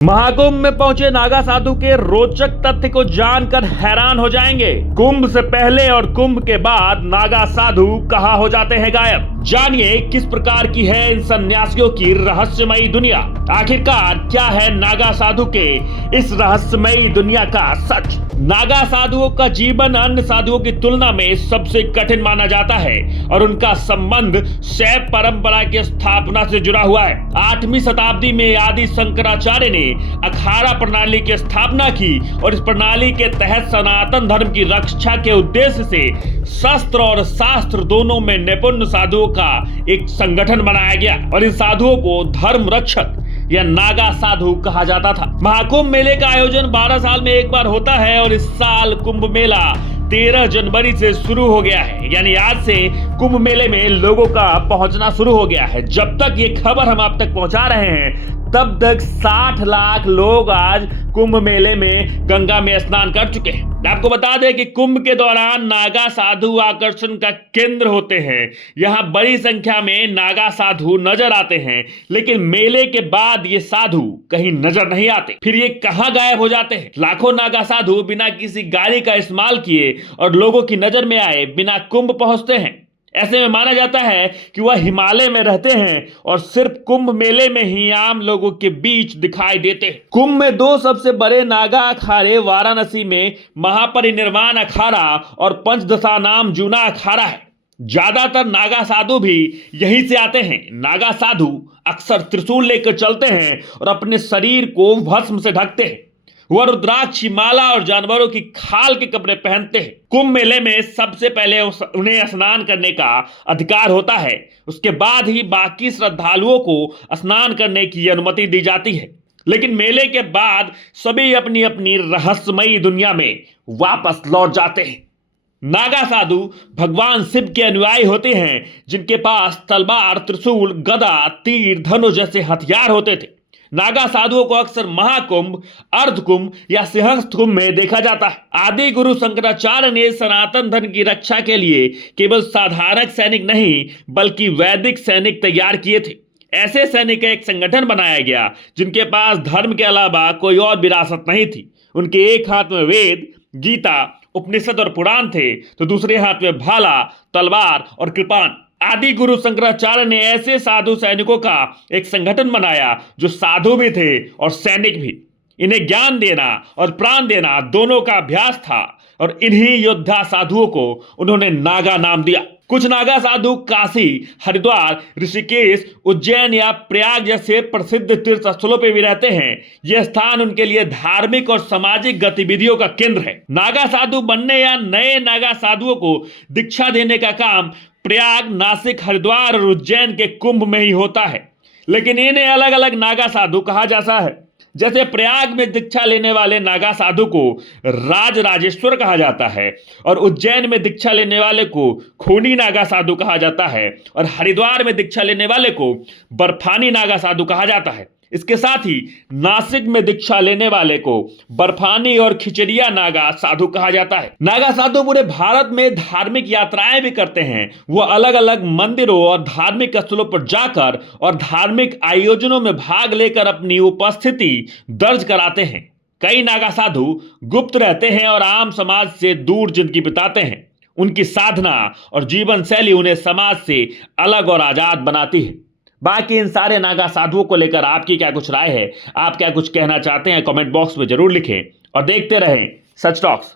महाकुंभ में पहुंचे नागा साधु के रोचक तथ्य को जानकर हैरान हो जाएंगे। कुंभ से पहले और कुंभ के बाद नागा साधु कहां हो जाते हैं गायब। जानिए किस प्रकार की है इन सन्यासियों की रहस्यमयी दुनिया। आखिरकार क्या है नागा साधु के इस रहस्यमयी दुनिया का सच। नागा साधुओं का जीवन अन्य साधुओं की तुलना में सबसे कठिन माना जाता है और उनका संबंध शैव परंपरा की स्थापना से जुड़ा हुआ है। 8वीं शताब्दी में आदि शंकराचार्य ने अखाड़ा प्रणाली की स्थापना की और इस प्रणाली के तहत सनातन धर्म की रक्षा के उद्देश्य से शस्त्र और शास्त्र दोनों में निपुण साधुओं का एक संगठन बनाया गया और इन साधुओं को धर्म रक्षक या नागा साधु कहा जाता था। महाकुंभ मेले का आयोजन 12 साल में एक बार होता है और इस साल कुंभ मेला 13 जनवरी से शुरू हो गया है, यानी आज से कुंभ मेले में लोगों का पहुंचना शुरू हो गया है। जब तक ये खबर हम आप तक पहुंचा रहे हैं तब तक 60 लाख लोग आज कुंभ मेले में गंगा में स्नान कर चुके हैं। आपको बता दें कि कुंभ के दौरान नागा साधु आकर्षण का केंद्र होते हैं। यहाँ बड़ी संख्या में नागा साधु नजर आते हैं, लेकिन मेले के बाद ये साधु कहीं नजर नहीं आते। फिर ये कहाँ गायब हो जाते हैं। लाखों नागा साधु बिना किसी गाड़ी का इस्तेमाल किए और लोगों की नजर में आए बिना कुंभ पहुंचते हैं। ऐसे में माना जाता है कि वह हिमालय में रहते हैं और सिर्फ कुंभ मेले में ही आम लोगों के बीच दिखाई देते हैं। कुंभ में 2 सबसे बड़े नागा अखाड़े वाराणसी में महापरिनिर्वाण अखाड़ा और पंचदशा नाम जूना अखाड़ा है। ज्यादातर नागा साधु भी यहीं से आते हैं। नागा साधु अक्सर त्रिशूल लेकर चलते हैं और अपने शरीर को भस्म से ढकते हैं। वह रुद्राक्ष माला और जानवरों की खाल के कपड़े पहनते हैं। कुंभ मेले में सबसे पहले उन्हें स्नान करने का अधिकार होता है। उसके बाद ही बाकी श्रद्धालुओं को स्नान करने की अनुमति दी जाती है। लेकिन मेले के बाद सभी अपनी अपनी रहस्यमयी दुनिया में वापस लौट जाते हैं। नागा साधु भगवान शिव के अनुयायी होते हैं, जिनके पास तलवार, त्रिशूल, गदा, तीर, धनुष जैसे हथियार होते थे। नागा साधुओं को अक्सर महाकुंभ, अर्धकुंभ या सिंहस्थ कुंभ में देखा जाता है। आदि गुरु शंकराचार्य ने सनातन धर्म की रक्षा के लिए केवल साधारण सैनिक नहीं बल्कि वैदिक सैनिक तैयार किए थे। ऐसे सैनिक का एक संगठन बनाया गया जिनके पास धर्म के अलावा कोई और विरासत नहीं थी। उनके एक हाथ में वेद, गीता, उपनिषद और पुराण थे, तो दूसरे हाथ में भाला, तलवार और कृपाण। आदि गुरु शंकराचार्य ने ऐसे साधु सैनिकों का एक संगठन बनाया जो साधु भी थे और सैनिक भी। इन्हें ज्ञान देना और प्राण देना दोनों का अभ्यास था और इन्हीं योद्धा साधुओं को उन्होंने नागा नाम दिया। कुछ नागा साधु काशी, हरिद्वार, ऋषिकेश, उज्जैन या प्रयाग जैसे प्रसिद्ध तीर्थ स्थलों पर भी रहते हैं। यह स्थान उनके लिए धार्मिक और सामाजिक गतिविधियों का केंद्र है। नागा साधु बनने या नए नागा साधुओं को दीक्षा देने का काम प्रयाग, नासिक, हरिद्वार और उज्जैन के कुंभ में ही होता है। लेकिन इन्हें अलग अलग नागा साधु कहा जाता है। जैसे प्रयाग में दीक्षा लेने वाले नागा साधु को राजराजेश्वर कहा जाता है और उज्जैन में दीक्षा लेने वाले को खूनी नागा साधु कहा जाता है और हरिद्वार में दीक्षा लेने वाले को बर्फानी नागा साधु कहा जाता है। इसके साथ ही नासिक में दीक्षा लेने वाले को बर्फानी और खिचड़िया नागा साधु कहा जाता है। नागा साधु पूरे भारत में धार्मिक यात्राएं भी करते हैं। वो अलग अलग मंदिरों और धार्मिक स्थलों पर जाकर और धार्मिक आयोजनों में भाग लेकर अपनी उपस्थिति दर्ज कराते हैं। कई नागा साधु गुप्त रहते हैं और आम समाज से दूर जिंदगी बिताते हैं। उनकी साधना और जीवन शैली उन्हें समाज से अलग और आजाद बनाती है। बाकी इन सारे नागा साधुओं को लेकर आपकी क्या कुछ राय है, आप क्या कुछ कहना चाहते हैं, कमेंट बॉक्स में जरूर लिखें और देखते रहें सच टॉक्स।